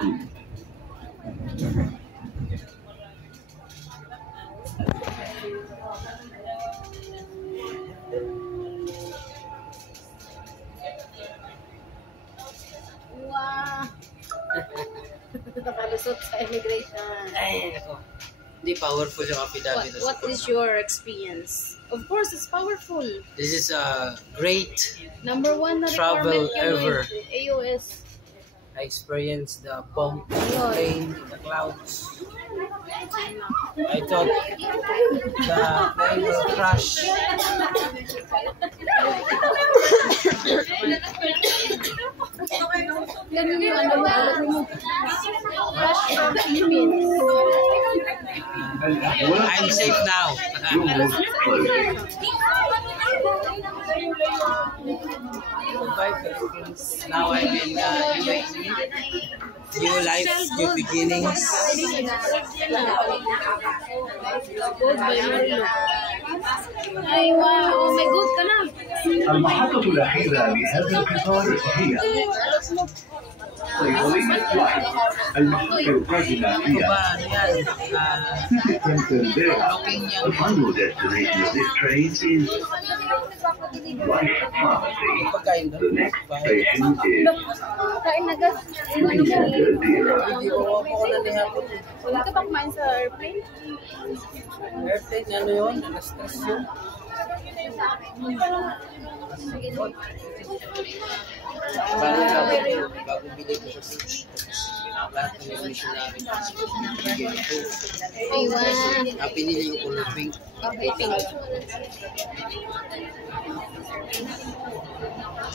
Wow! Nakalusot sa immigration. Ay, ako. Hindi powerful yung affidavit. What is your experience? Of course, it's powerful. This is a great #1 na travel ever. AOS. I experienced the bomb plane in the clouds. I thought the plane will crash. Ganun yung ano ba? Alam mo. Crash from Philippines. I'm safe now. Now I'm in UAE. New life, new beginnings. Ay, wow. Oh my God ka na. المحطة الأخيرة لهذا القطار هي صيدلية لايف. المحطة القادمة هي The final destination of this train is Life Pharmacy. The next station is City Center Dira. Wala ka ba kumain sa airplane? Airplane, ano yun? Alas-stress yun. Bago bili ko sa lahat ng mission namin. Aywan. Pinili yung color pink. Okay, pink.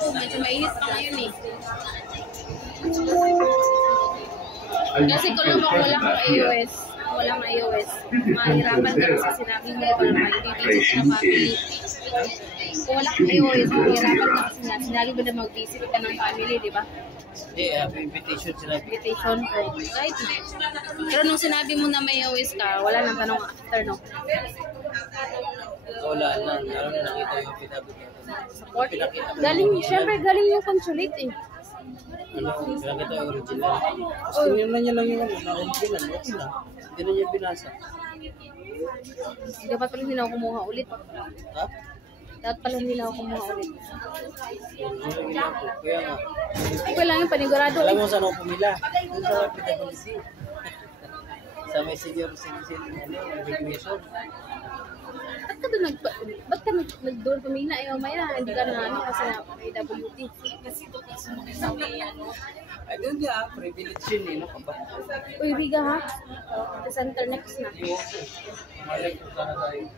Oh, medyo mainit pa ngayon eh. Kasi kung wala kang iOS, walang iOS, mahirapan ka kasi sinabi mo para mag-visit na family. Kung wala kang iOS, mahirapan ka kasi sinabi mo na mag-visit ka ng family, di ba? Hindi, invitation sila. Invitation, right? Pero nung sinabi mo na may iOS ka, wala nang tanong after, no? Wala na. Alam na nakita yung PW. Support? Galing, syempre galing yung consulate eh. Ano, pinakita yung original. Gusto niya lang yung original. Okay na. Hindi na niya binasa. Dapat pala hindi na ako kumuha ulit. Ha? Dapat pala hindi na ako kumuha ulit. Kaya nga. Okay lang yung panigurado. Alam mo saan ako pumila? Doon sa PWC. Sa messenger citizen immigration. Ba't ka nag-doon pumila? Eh, mamaya, hindi ka na ano kasi na PWT. Ay, doon niya. Privilege yun eh. Ano ba? Uy, Riga ha? The center next na. Malay ko sana tayo.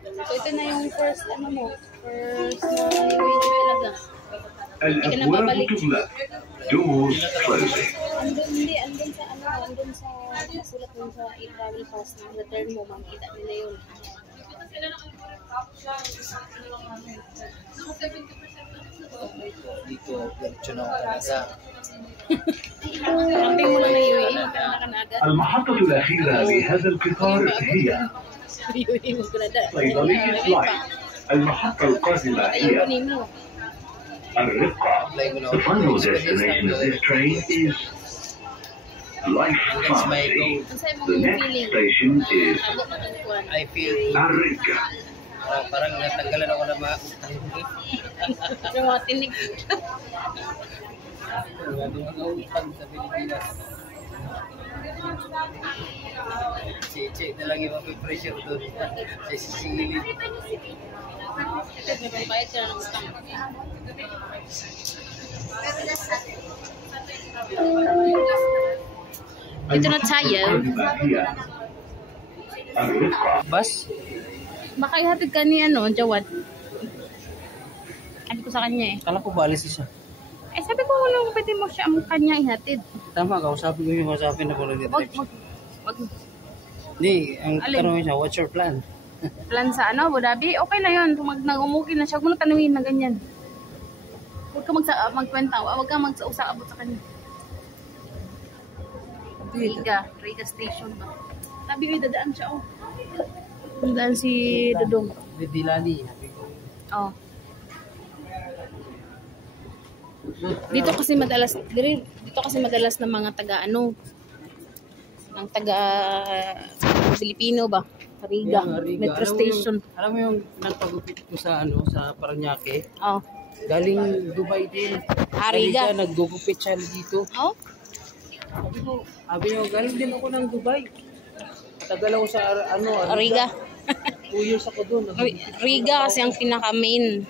So, ito na yung first, ano mo? First na talaga. الأبواب تغلق. Doors closing. Andun sa sulat dun sa e-travel pass na return mo, makikita nila yun. Dito, virtue na talaga. Camping mo lang na UAE, magkana na kanaga. المحطة الأخيرة لهذا القطار هي UAE mo gulada. صيدلية لايف. المحطة القادمة هي الرقة. The final destination of this train is Life Pharmacy. The next station is I feel Arriga. parang natanggalan ako na mautang. Yung mga tinig. Wala mga utang sa Pilipinas. Check na lang yung pressure doon. Sa sisingilid. Nagbayad ka ng utang. Ito na tayo. Bas? Baka ihatid ka ni ano, Jawad. Sabi ko sa kanya eh. Kala ko balis siya. Eh sabi ko wala pwede mo siya ang kanya ihatid. Tama, kausapin ko yung kausapin na pala dito. Wag. Hindi, ang tanongin siya, what's your plan? Plan sa ano, Abu Dhabi? Okay na yun. Kung nag-umuki na siya, huwag mo na tanungin na ganyan. Huwag ka magkwenta. Huwag ka magsausakabot sa kanya. Riga Station ba? Sabi ko, dadaan siya, oh. Dadaan si Dodong. Dilani. Oh. Dito kasi madalas ng mga taga ano, ng taga Filipino ba? Riga, Metro Station. Alam mo yung nagpagupit ko sa ano, sa Paranaque? Oh. Galing Dubai din. Riga. Naggugupit siya dito. Oh? Sabi niyo, galing din ako ng Dubai. Tagal ako sa ano, Riga. 2 years ako doon. Riga kasi ang pinaka-main